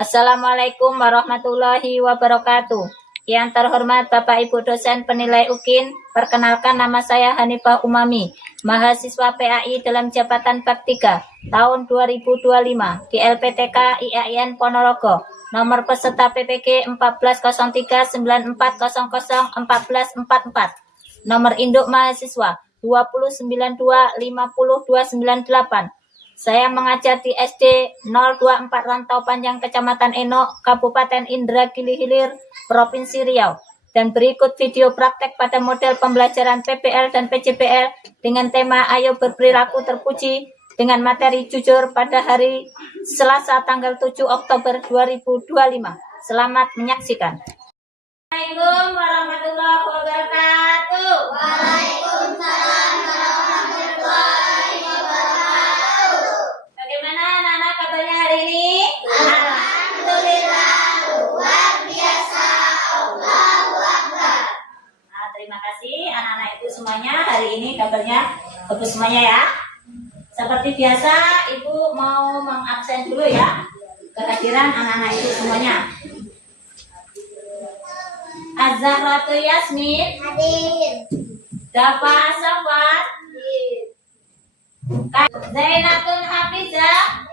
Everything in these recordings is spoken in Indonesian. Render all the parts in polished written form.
Assalamualaikum warahmatullahi wabarakatuh. Yang terhormat Bapak Ibu dosen penilai UKIN, perkenalkan nama saya Hanifah Umami, mahasiswa PAI dalam jabatan Bab 3 tahun 2025 di LPTK IAIN Ponorogo. Nomor peserta PPG 140394001444. Nomor induk mahasiswa 209250298. Saya mengajar di SD 024 Rantau Panjang, Kecamatan Enok, Kabupaten Indragiri Hilir, Provinsi Riau. Dan berikut video praktek pada model pembelajaran PPL dan PJPL dengan tema Ayo Berperilaku Terpuji dengan materi jujur pada hari Selasa tanggal 7 Oktober 2025. Selamat menyaksikan. Assalamualaikum warahmatullahi wabarakatuh. Waalaikumsalam warahmatullahi wabarakatuh. Bagaimana anak-anak kabarnya hari ini? Alhamdulillah, luar biasa. Allahu Akbar. Nah, terima kasih anak-anak ibu semuanya. Hari ini kabarnya bagus semuanya ya. Seperti biasa, ibu mau mengabsen dulu ya kehadiran anak-anak ibu semuanya. Az-Zahratu Yasmin, Hadir. Dafa Safwan, Zainatun Hafizah,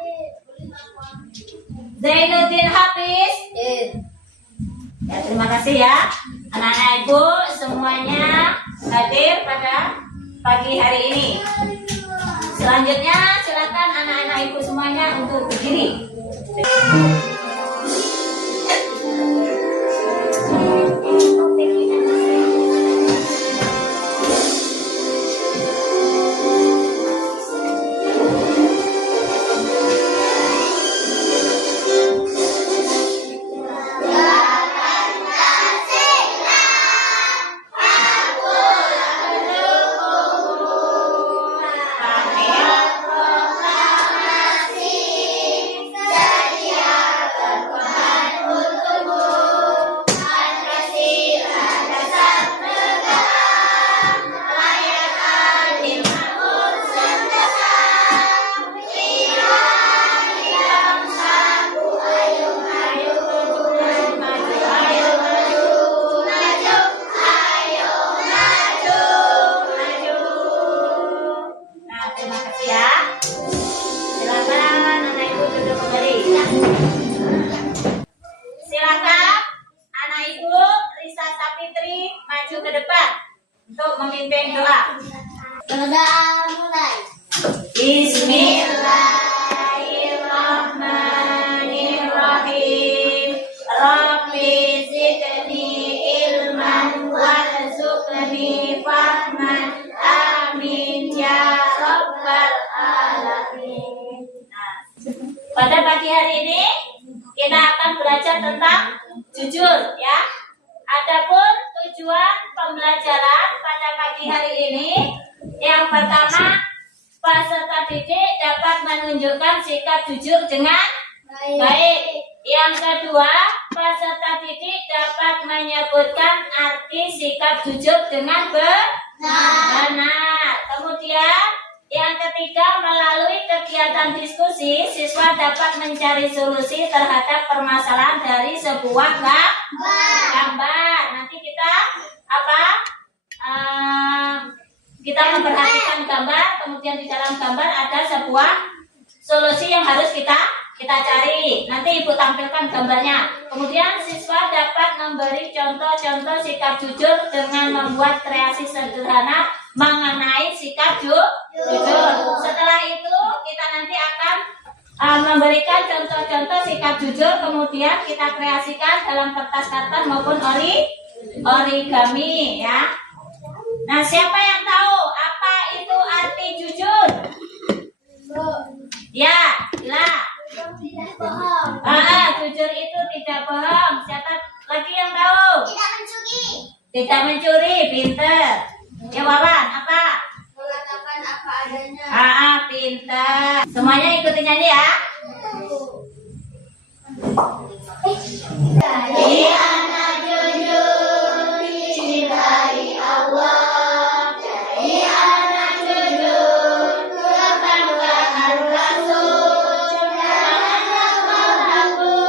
Zainuddin Hafiz. Ya, terima kasih ya anak-anak ibu semuanya hadir pada pagi hari ini. Selanjutnya silakan anak-anak ibu semuanya untuk berdiri. Silakan anak ibu Risa Sapitri maju ke depan untuk memimpin doa. Doa mulai. Bismillahirrahmanirrahim. Rabbi zidni ilman warzuqni fahman. Amin ya rabbal alamin. Nah, pada pagi hari ini kita akan belajar tentang jujur ya. Adapun tujuan pembelajaran pada pagi hari ini, yang pertama, peserta didik dapat menunjukkan sikap jujur dengan baik. Yang kedua, peserta didik dapat menyebutkan arti sikap jujur dengan benar. Kemudian yang ketiga, melalui kegiatan diskusi, siswa dapat mencari solusi terhadap permasalahan dari sebuah gambar. Nanti kita kita memperhatikan gambar, kemudian di dalam gambar ada sebuah solusi yang harus kita cari. Nanti ibu tampilkan gambarnya. Kemudian siswa dapat memberi contoh-contoh sikap jujur dengan membuat kreasi sederhana mengenai sikap jujur. Setelah itu kita nanti akan memberikan contoh-contoh sikap jujur, kemudian kita kreasikan dalam kertas karton maupun origami ya. Nah, siapa yang tahu apa itu arti jujur? Ya, lah. Jujur itu tidak bohong. Siapa lagi yang tahu? Tidak mencuri. Tidak mencuri, pinter. Ya, Wawan, apa? Mengatakan apa adanya. Pinter. Semuanya ikutin nyanyi ya. Jadi anak jujur dicintai Allah. Jadi anak jujur kebanggaan Rasul. Janganlah kau ragu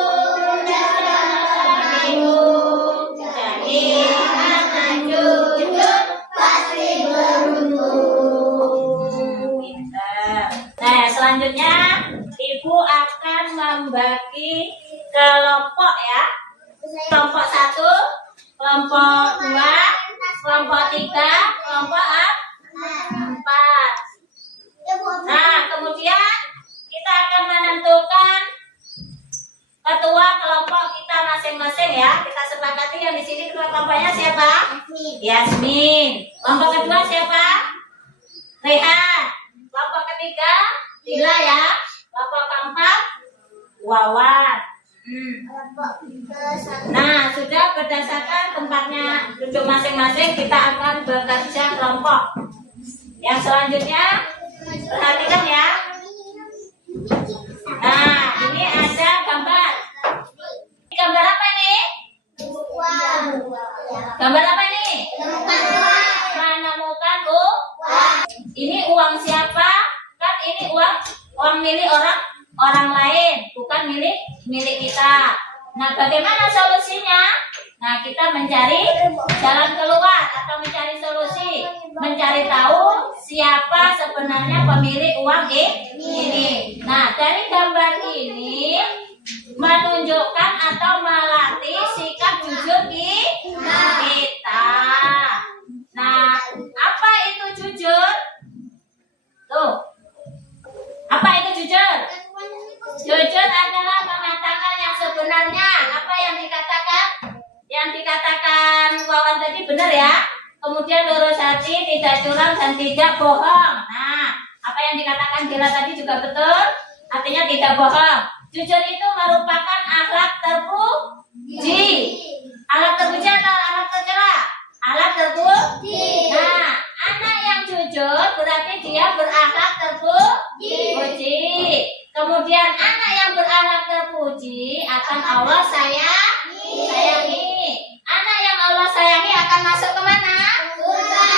membagi kelompok ya. Kelompok 1, kelompok 2, kelompok 3, kelompok 4. Nah, kemudian kita akan menentukan ketua kelompok kita masing-masing ya. Kita sepakati yang di sini ketua kelompoknya siapa? Yasmin. Kelompok kedua siapa? Rehan. Kelompok ketiga Dila ya. Kelompok keempat Wawan. Nah, sudah berdasarkan tempatnya duduk masing-masing, kita akan bekerja kelompok. Yang selanjutnya perhatikan ya. Nah, ini ada gambar. Gambar apa nih? Gambar apa nih? Menemukan uang. Ini uang siapa? Kan ini uang milik orang lain, bukan milik kita. Nah, bagaimana solusinya? Nah, kita mencari jalan keluar atau mencari solusi, mencari tahu siapa sebenarnya pemilik uang ini. Nah, dari gambar ini menunjukkan atau melatih sikap jujur kita. Nah, apa itu jujur? Tuh, apa itu jujur? Jujur adalah mengatakan yang sebenarnya. Apa yang dikatakan? Yang dikatakan Wawan tadi benar ya. Kemudian lurus hati, tidak curang dan tidak bohong. Nah, apa yang dikatakan Dila tadi juga betul. Artinya tidak bohong. Jujur itu merupakan akhlak terpuji. Akhlak terpuji atau akhlak tercela? Akhlak terpuji. Nah, anak yang jujur berarti dia berakhlak terpuji. Kemudian anak yang berakhlak terpuji akan Allah sayangi. Anak yang Allah sayangi akan masuk kemana? Surga.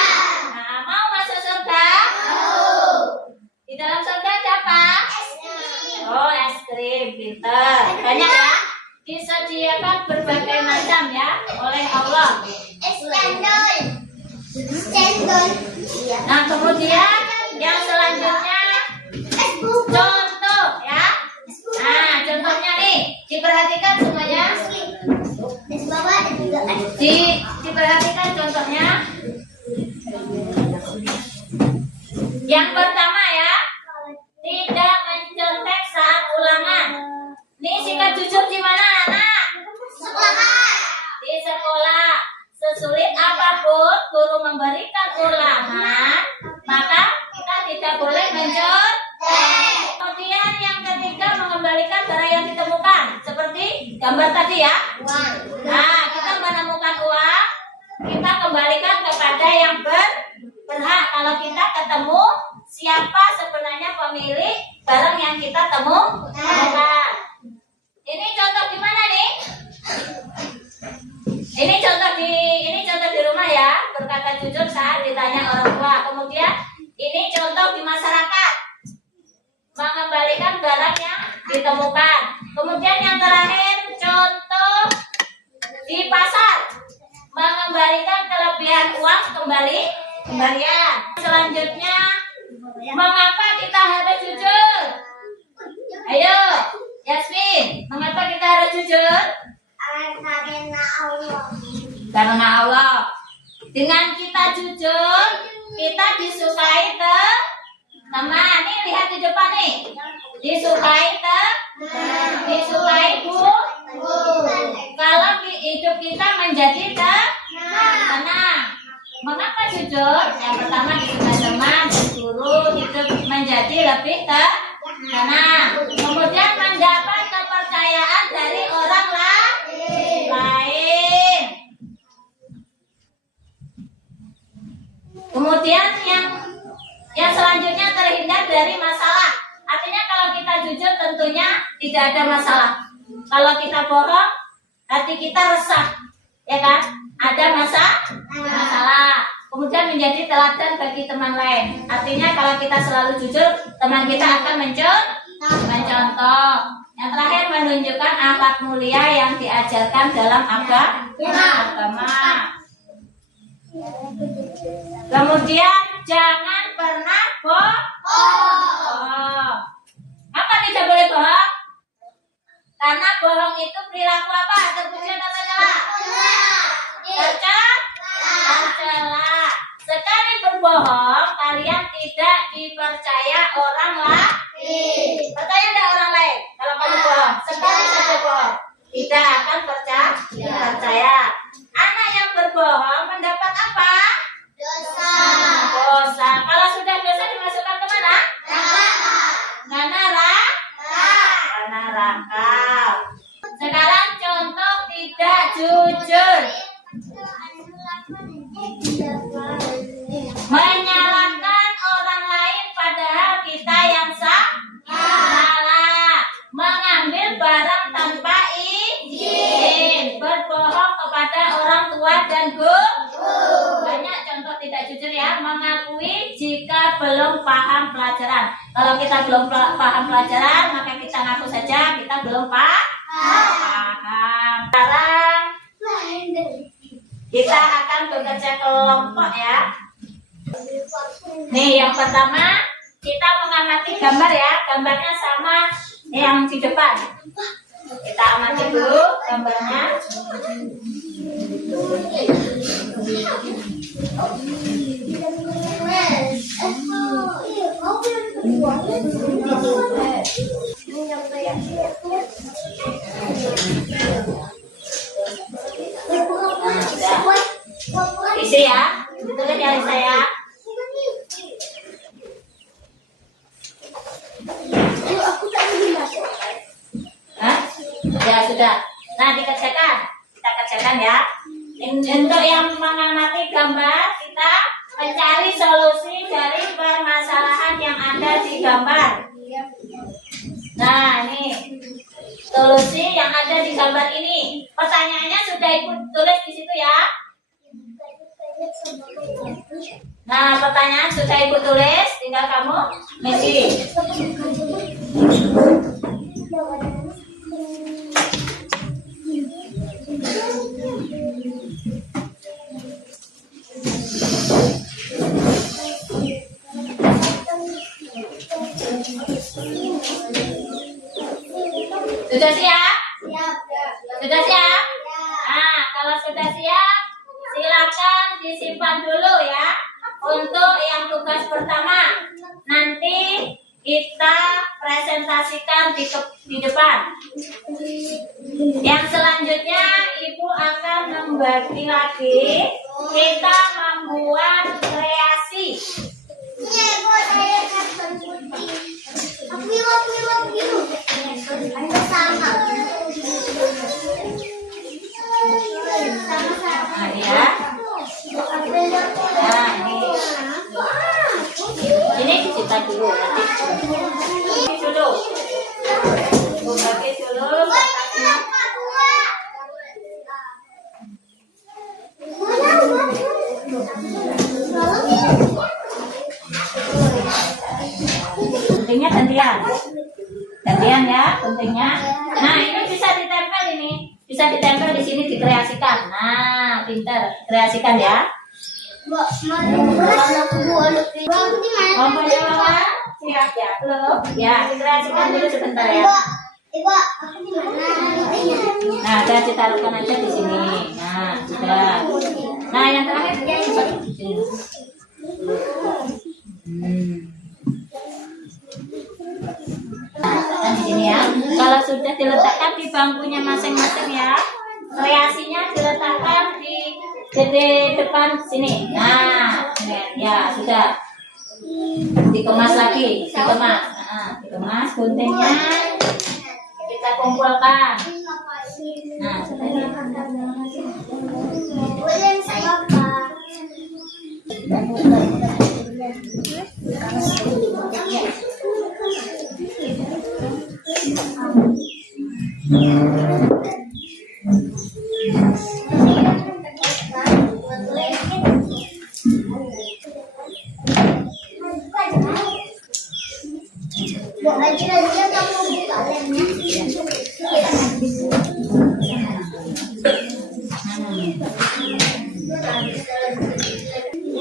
Nah, mau masuk surga? Mau. Di dalam surga ada apa? Oh, es krim, pinter. Banyak ya? Disediakan berbagai macam ya oleh Allah. Nah, kemudian yang selanjutnya contoh ya. Nah, contohnya nih, diperhatikan semuanya. Diperhatikan contohnya. Yang pertama ya, tidak mencontek saat ulangan. Nih, sikap jujur di mana, anak? Di sekolah. Sesulit apapun guru memberikan ulangan, maka kita tidak boleh mencontek. Kemudian yang ketiga, mengembalikan barang yang ditemukan, seperti gambar tadi ya. Nah, kita menemukan uang, kita kembalikan kepada yang berhak. Kalau kita ketemu siapa sebenarnya pemilik barang yang kita temukan. Ini contoh di mana nih? Ini contoh di rumah ya, berkata jujur saat ditanya orang tua. Kemudian ini contoh di masyarakat, mengembalikan barang yang ditemukan. Kemudian yang terakhir contoh di pasar, mengembalikan kelebihan uang kembalian. Selanjutnya, mengapa kita harus jujur? Ayo, Yasmin, mengapa kita harus jujur? Karena Allah. Dengan kita jujur, kita disukai teman. Nih, lihat di depan nih. Disukai bu. Kalau hidup kita menjadi tenang. Mengapa jujur? Yang pertama, disukai teman dan guru, hidup menjadi lebih tenang. Kemudian mendapat kepercayaan dari orang lain. Kemudian yang selanjutnya terhindar dari masalah. Artinya kalau kita jujur tentunya tidak ada masalah. Kalau kita bohong, hati kita resah, ya kan? Ada masalah. Kemudian menjadi teladan bagi teman lain. Artinya kalau kita selalu jujur, teman kita akan mencontoh. Yang terakhir, menunjukkan akhlak mulia yang diajarkan dalam agama. Kemudian jangan pernah bohong. Apa tidak boleh bohong? itu perilaku apa? Terpuji atau tercela? Tercela. Sekali berbohong, kalian tidak dipercaya orang lain. Percaya tidak orang lain? Kalau kamu bohong, sekali saja bohong, tidak akan percaya. Anak yang berbohong mendapat apa? Dosa. Kalau sudah dosa dimasukkan ke mana? Neraka. Sekarang contoh tidak jujur. Menyalahkan orang lain padahal kita yang salah. Mengambil barang tanpa izin. Berbohong kepada orang tua dan guru. Banyak contoh tidak jujur ya. Mengakui jika belum paham pelajaran. Kalau kita belum paham pelajaran, maka kita ngaku saja kita belum paham. Sekarang kita akan bekerja kelompok ya. Nih yang pertama kita mengamati gambar ya. Gambarnya sama yang di depan. Kita amati dulu gambarnya. Isi ya, ditulis dari saya. Ya sudah. Nah dikerjakan, kita kerjakan ya. Untuk yang mengamati gambar, kita mencari solusi dari permasalahan yang ada di gambar. Nah ini solusi yang ada di gambar ini. Pertanyaannya sudah ibu tulis di situ ya. Nah pertanyaan sudah ibu tulis, tinggal kamu ngisi. Sudah siap? Sudah siap? Nah, kalau sudah siap, silakan disimpan dulu ya. Untuk yang tugas pertama, nanti kita presentasikan di depan. Yang selanjutnya, Ibu akan membagi lagi. Kita membuat kreasi. Nah, ya. Nah, ini kita dulu nanti. Dulu. Bagi dulu. Pentingnya gantian ya, pentingnya. Nah ini bisa ditempel ini, bisa ditempel di sini dikreasikan. Nah pinter, kreasikan ya. Kompolnya apa? Siap ya, belum? Ya dikreasikan dulu sebentar ya. Nah udah ditaruhkan aja di sini. Nah sudah. Nah yang terakhir di sini. Nah, di sini ya. Kalau sudah diletakkan di bangkunya masing-masing ya, kreasinya diletakkan di depan sini. Nah, ya sudah. Dikemas lagi, dikemas. Nah, dikemas guntingnya. Kita kumpulkan. Nah,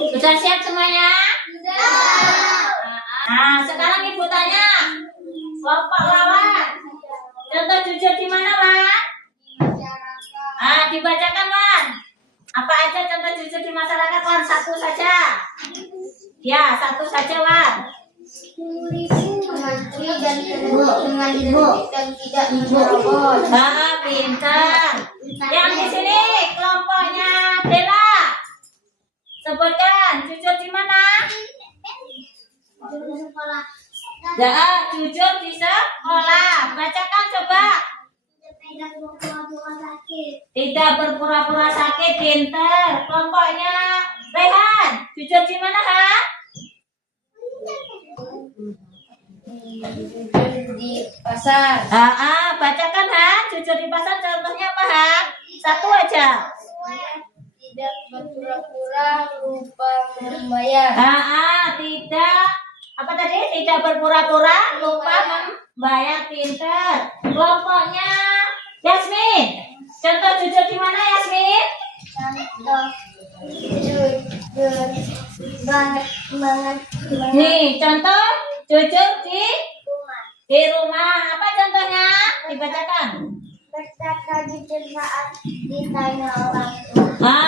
sudah siap semuanya? Nah, sekarang Ibu tanya, kelompok lawan. Contoh jujur di mana, Wan? jujur di masyarakat, Wan? Satu saja. Ya, satu saja, Wan. Mengantri dan dengan ibu dan tidak menyerobot. Pintar. Yang di sini kelompoknya Dela. Sebutkan jujur di mana? Ya, jujur di sekolah. Bacakan coba. Tidak berpura-pura sakit, pintar. Kelompoknya Rehan. Jujur di mana, Ha? Di pasar. Bacakan, Ha. Jujur di pasar contohnya apa, Ha? Satu aja. Tidak berpura-pura lupa membayar. Tidak. Apa tadi? Tidak berpura-pura lupa membayar, pintar. Kelompoknya Yasmin. Contoh jujur di mana, Yasmin? Contoh jujur banget. Nih, contoh jujur di Rumah. rumah. Apa contohnya? Dibacakan. Berkata jujur saat ditanya orang tua.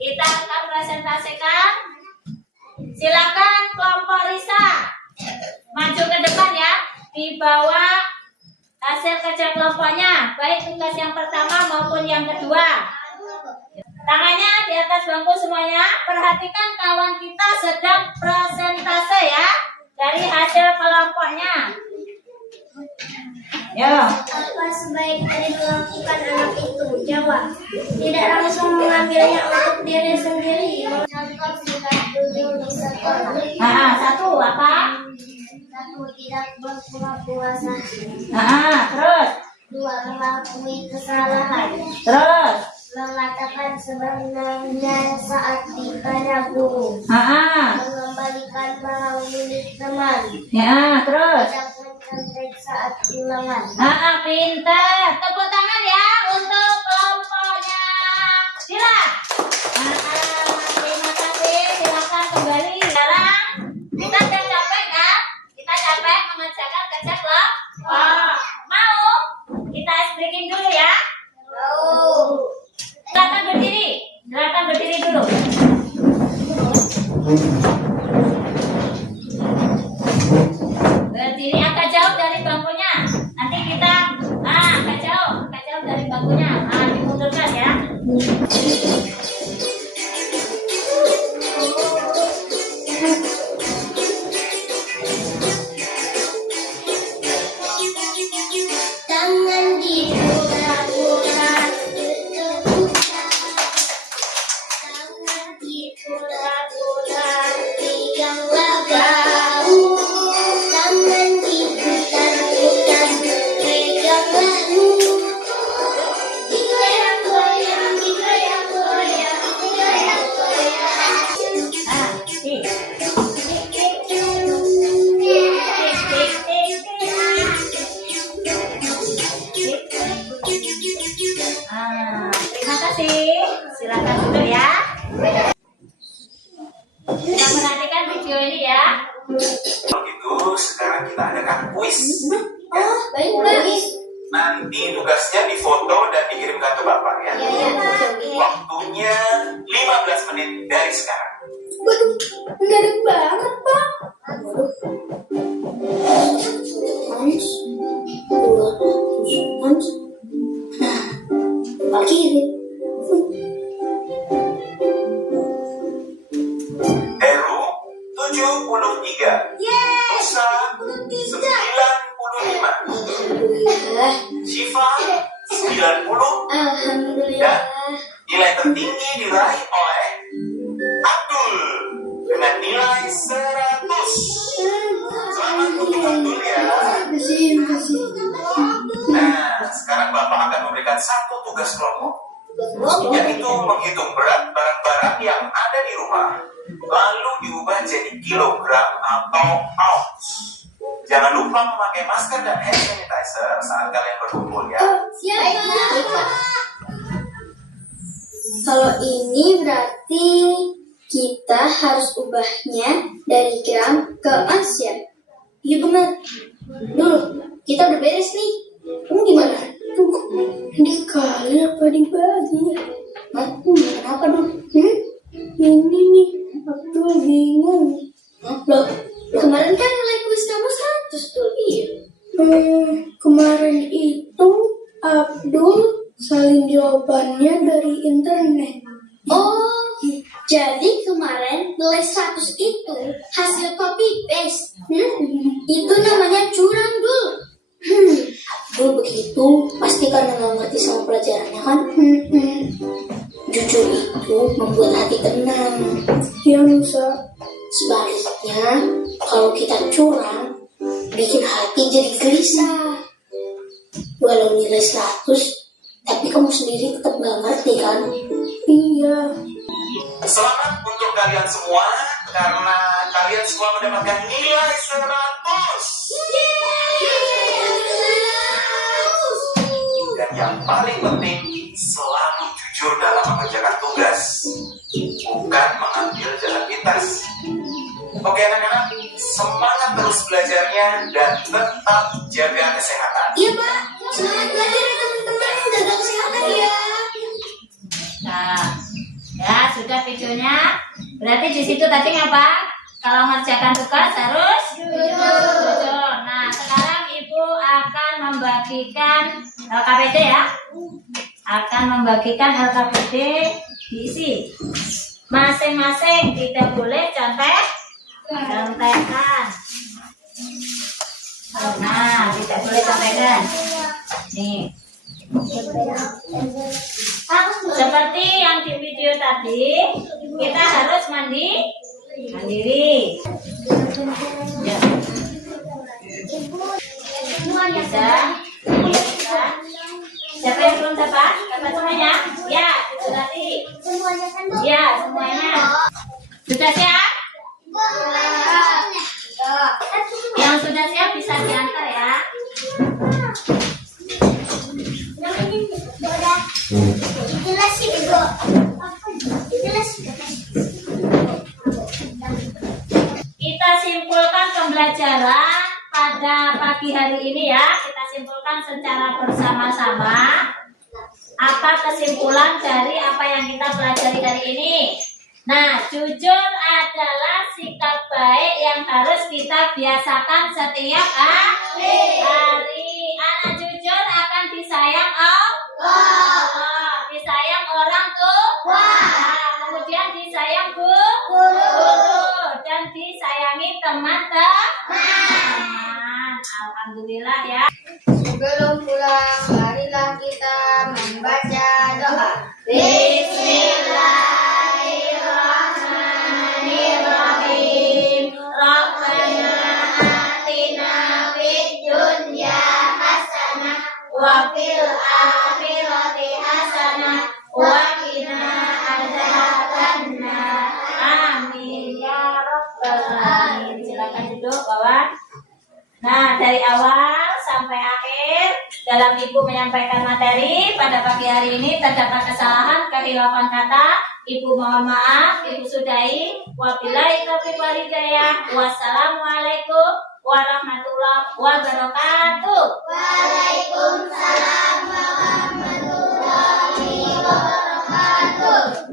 Kita akan presentasikan. Silakan kelompok Risa maju ke depan ya. Dibawa hasil kerja kelompoknya, baik tugas yang pertama maupun yang kedua. Tangannya di atas bangku semuanya. Perhatikan kawan kita sedang presentase ya dari hasil kelompoknya. Ya. Apa sebaiknya dilakukan anak itu? Jawab. Tidak langsung mengambilnya untuk diri sendiri. Contoh sudah duduk di sekolah. Satu apa? Satu, tidak berpura-pura sakit. Terus. Dua, mengakui kesalahan. Terus. Mengatakan sebenarnya saat ditanya guru. Mengembalikan barang milik teman. Terus. Tidak mencontek saat ulangan. Pintar. Tepuk tangan ya untuk kelompoknya. Sila. Terima kasih. Silakan kembali. Sekarang kita sudah capek kan? Kita capek mengerjakan kerja kelompok. Mau? Kita ice breaking dulu ya. Silakan berdiri. Silakan berdiri dulu. Berdiri agak jauh dari bangkunya. Nanti kita agak jauh dari bangkunya. Dimundurkan ya. Tangan dipura-pura tangan dipura-pura peganglah bahu. Tangan diputar-putar peganglah digoyang-goyang, digoyang-goyang, digoyang-goyang. Terima kasih. Silakan duduk ya. Kita perhatikan video ini ya. Begitu, sekarang kita adakan kuis. Baik, baik. Nanti tugasnya difoto dan dikirimkan ke Bapak ya. Waktunya 15 menit dari sekarang. Waduh, menarik banget, Pak. Hans, 200 Hans. Pak kirim. Heru 73. Musa 95. Alhamdulillah. Syifa 90. Alhamdulillah. Nilai tertinggi diraih oleh Abdul dengan nilai 100. Selamat untuk Abdul ya. Kasih. Nah, sekarang Bapak akan memberikan satu tugas kelompok, yaitu menghitung berat barang-barang yang ada di rumah, lalu diubah jadi kilogram atau ounce. Jangan lupa memakai masker dan hand sanitizer saat kalian berkumpul ya. Siap. Kalau ini berarti kita harus ubahnya dari gram ke ons ya? Iya benar. Dulu, kita udah beres nih. Kamu gimana? Dikali apa dibagi? Kenapa dulu? Abdul salin jawabannya dari internet. Oh, jadi kemarin nilai 100 itu hasil copy paste. Itu namanya curang, Dul. Dul begitu, pasti karena nggak ngerti sama pelajarannya kan? Jujur itu membuat hati tenang. Ya, Nusa. Sebaliknya, kalau kita curang, bikin hati jadi gelisah. Walau nilai 100, tapi kamu sendiri tetap nggak ngerti kan? Iya. Selamat untuk kalian semua karena kalian semua mendapatkan nilai 100. Dan yang paling penting, selalu jujur dalam mengerjakan tugas, bukan mengambil jalan pintas. Oke anak-anak, semangat terus belajarnya dan tetap jaga kesehatan. Iya, Pak. Semangat belajar ya, teman-teman. Jaga kesehatan ya. Nah, ya sudah videonya. Berarti di situ tadi apa? Kalau ngerjakan tugas harus jujur. Nah, sekarang Ibu akan membagikan LKPD ya. Akan membagikan LKPD diisi. Masing-masing tidak boleh contekan. Nah, tidak boleh contekan. Nih. Seperti yang di video tadi, kita harus mandiri. Ya. Bisa. Siapa yang belum dapat? Dapat semuanya? Ya, itu tadi. Ya, semuanya. Sudah siap? Yang sudah siap bisa diantar ya. Kita simpulkan pembelajaran pada pagi hari ini ya. Kita simpulkan secara bersama-sama. Apa kesimpulan dari apa yang kita pelajari hari ini? Nah, jujur adalah sikap baik yang harus kita biasakan setiap hari. Anak jujur akan disayang Allah, disayang orang tua, kemudian disayang guru, dan disayangi teman-teman. Alhamdulillah ya. Sebelum pulang, marilah kita membaca doa. Bismillahirrahmanirrahim. Rabbana atina fid dunya hasanah wa fil akhirati hasanah wa qina adzabannar. Amin ya rabbal alamin. Silakan duduk kawan. Nah, dari awal sampai akhir dalam Ibu menyampaikan materi pada pagi hari ini terdapat kesalahan, kehilafan kata. Ibu mohon maaf, Ibu sudahi. Wabillahi taufiq wal hidayah. Wassalamualaikum warahmatullahi wabarakatuh. Waalaikumsalam warahmatullahi wabarakatuh.